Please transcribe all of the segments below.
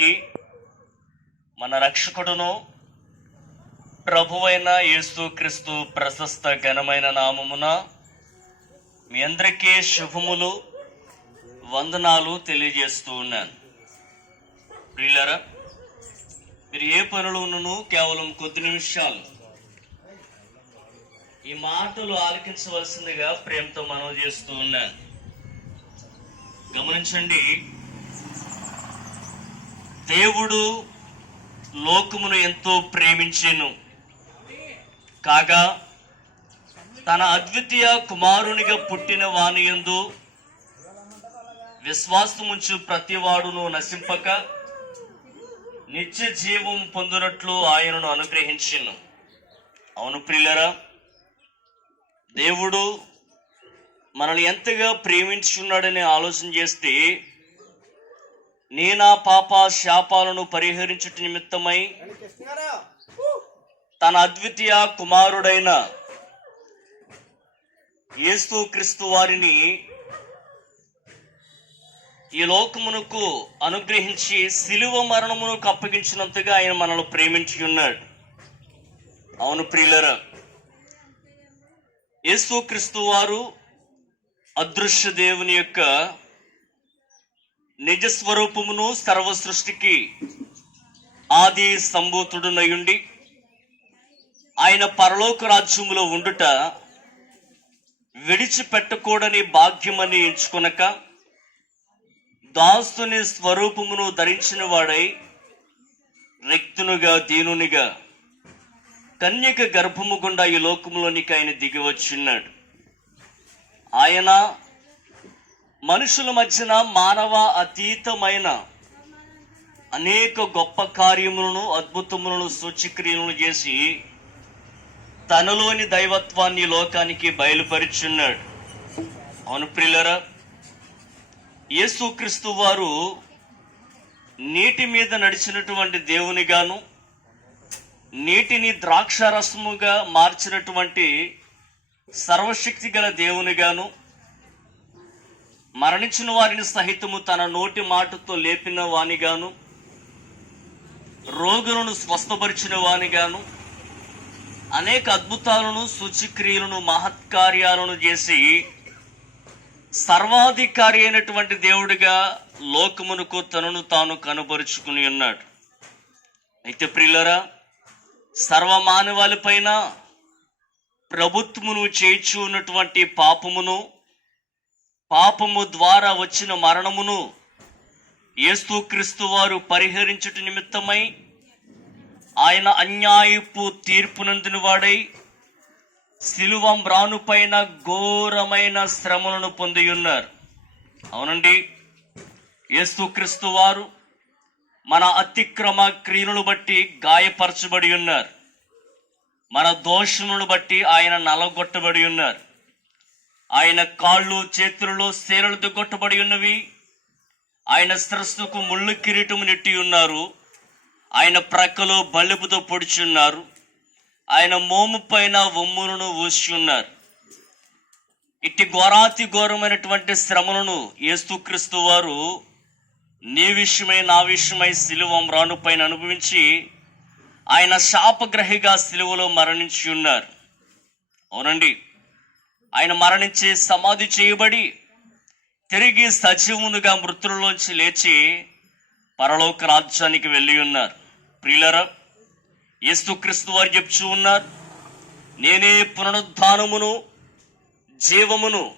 వారికి మన రక్షకుడును ప్రభువైన యేసు క్రీస్తు ప్రశస్త ఘనమైన నామమున మీ అందరికీ శుభములు వందనాలు తెలియజేస్తూ ఉన్నాను. ప్రియులరా మీరు ఏ పనులను కేవలం కొద్ది నిమిషాలు ఈ మాటలు ఆలకించవలసిందిగా ప్రేమతో మనం చేస్తూ ఉన్నాను. గమనించండి దేవుడు లోకమును ఎంతో ప్రేమించెను. కాగా తన అద్వితీయ కుమారునిగా పుట్టిన వాని ఎందు విశ్వాసముంచు ప్రతివాడును నశింపక నిత్య జీవం పొందినట్లు ఆయనను అనుగ్రహించిను. అవును ప్రియులరా దేవుడు మనల్ని ఎంతగా ప్రేమించున్నాడని ఆలోచన చేస్తే నేనా పాప శాపాలను పరిహరించుట నిమిత్తమై తన అద్వితీయ కుమారుడైన యేసు క్రీస్తు వారిని ఈ లోకమునకు అనుగ్రహించి శిలువ మరణమునకు అప్పగించినంతగా ఆయన మనల్ని ప్రేమించి ఉన్నాడు. అవును ప్రియులరా యేసు క్రీస్తు వారు అదృశ్య దేవుని యొక్క నిజ స్వరూపమును సర్వ సృష్టికి ఆది సంభూతుడునయుండి ఆయన పరలోక రాజ్యములో ఉండుట విడిచిపెట్టకూడని భాగ్యమని ఎంచుకొనక దాస్తుని స్వరూపమును ధరించిన వాడై రిక్తునుగా దీనునిగా కన్యక గర్భము గుండా ఈ లోకంలోనికి ఆయన దిగి వచ్చిన్నాడు ఆయన మనుషుల మధ్యన మానవ అతీతమైన అనేక గొప్ప కార్యములను అద్భుతములను సూచిక్రియలను చేసి తనలోని దైవత్వాన్ని లోకానికి బయలుపరిచున్నాడు. అవును ప్రియులరా యేసుక్రీస్తు వారు నీటి మీద నడిచినటువంటి దేవునిగాను నీటిని ద్రాక్షారసముగా మార్చినటువంటి సర్వశక్తి గల దేవునిగాను మరణించిన వారిని సహితము తన నోటి మాటతో లేపిన వానిగాను రోగులను స్వస్థపరిచిన వానిగాను అనేక అద్భుతాలను సూచిక్రియలను మహత్కార్యాలను చేసి సర్వాధికారి అయినటువంటి దేవుడిగా లోకమునకు తనను తాను కనపరుచుకుని ఉన్నాడు. అయితే ప్రియులరా సర్వ మానవాళిపైన ప్రభుత్వమును చేర్చు ఉన్నటువంటి పాపమును పాపము ద్వారా వచ్చిన మరణమును యేసుక్రీస్తు వారు పరిహరించుట నిమిత్తమై ఆయన అన్యాయపు తీర్పునందున వాడై శిలువం రానుపైన ఘోరమైన శ్రమలను పొంది ఉన్నారు అవునండి యేసుక్రీస్తు వారు మన అతిక్రమ క్రియలను బట్టి గాయపరచబడి ఉన్నారు. మన దోషములను బట్టి ఆయన నలగొట్టబడి ఉన్నారు. ఆయన కాళ్ళు చేతులలో సేరలతో కొట్టబడి ఉన్నవి. ఆయన శిరస్సుకు ముళ్ళు కిరీటము నెట్టి ఉన్నారు. ఆయన ప్రక్కలో బలుపుతో పొడిచున్నారు ఆయన మోము పైన ఒమ్ములను ఊసున్నారు ఇట్టి ఘోరాతి ఘోరమైనటువంటి శ్రమలను ఏస్తుక్రీస్తు వారు నీ విషయమై నా విషయమై శిలువం రాను పైన అనుభవించి ఆయన శాపగ్రహిగా శిలువలో మరణించి ఉన్నారు. అవునండి. ఆయన మరణించి సమాధి చేయబడి తిరిగి సజీవునిగా మృతులలోంచి లేచి పరలోక రాజ్యానికి వెళ్ళి ఉన్నారు. ప్రియులరా యేసుక్రీస్తు వారు చెప్చూ ఉన్నారు నేనే పునరుద్ధానమును జీవమును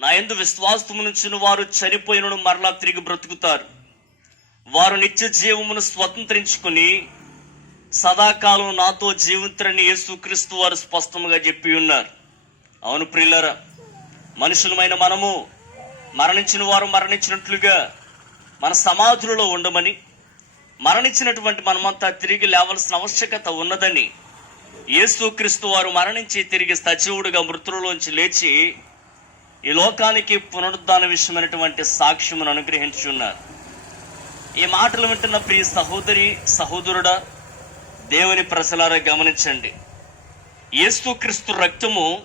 నా ఎందు విశ్వాసమునుంచిన వారు చనిపోయినను మరలా తిరిగి బ్రతుకుతారు. వారు నిత్య జీవమును స్వతంత్రించుకుని సదాకాలం నాతో జీవించరని యేసుక్రీస్తు వారు స్పష్టంగా చెప్పి ఉన్నారు. అవును ప్రియులర మనుషులమైన మనము మరణించిన వారు మరణించినట్లుగా మన సమాధులలో ఉండమని మరణించినటువంటి మనమంతా తిరిగి లేవలసిన ఆవశ్యకత ఉన్నదని యేసుక్రీస్తు వారు మరణించి తిరిగి సజీవుడిగా మృతులలోంచి లేచి ఈ లోకానికి పునరుద్ధాన విషయమైనటువంటి సాక్ష్యమును అనుగ్రహించున్నారు ఈ మాటలు వింటున్న ప్రియ సహోదరి సహోదరుడా దేవుని ప్రసలారా గమనించండి. యేసుక్రీస్తు రక్తము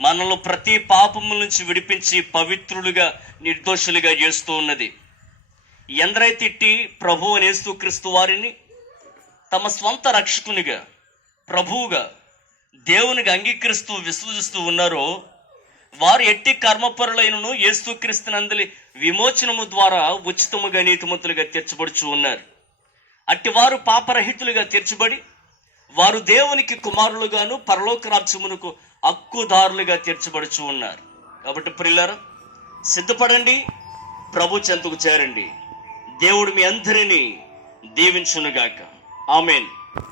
మనల్ని ప్రతి పాపము నుంచి విడిపించి పవిత్రులుగా నిర్దోషులుగా చేస్తూ ఉన్నది. ఎందరైతే తిట్టి ప్రభు అనేస్తూ క్రీస్తు వారిని తమ స్వంత రక్షకునిగా ప్రభువుగా దేవునికి అంగీకరిస్తూ విశ్వసిస్తూ ఉన్నారో వారు ఎట్టి కర్మపరులైనను యేసుక్రీస్తునందలి విమోచనము ద్వారా ఉచితముగా నీతిమంతులుగా తీర్చబడుచు ఉన్నారు. అట్టి వారు పాపరహితులుగా తీర్చబడి వారు దేవునికి కుమారులుగాను పరలోక రాజ్యమునకు హక్కుదారులుగా తీర్చబడుచు ఉన్నారు. కాబట్టి ప్రిల్లర్ సిద్ధపడండి ప్రభు చెంతకు చేరండి. దేవుడు మీ అందరినీ దీవించునుగాక. ఆమెన్.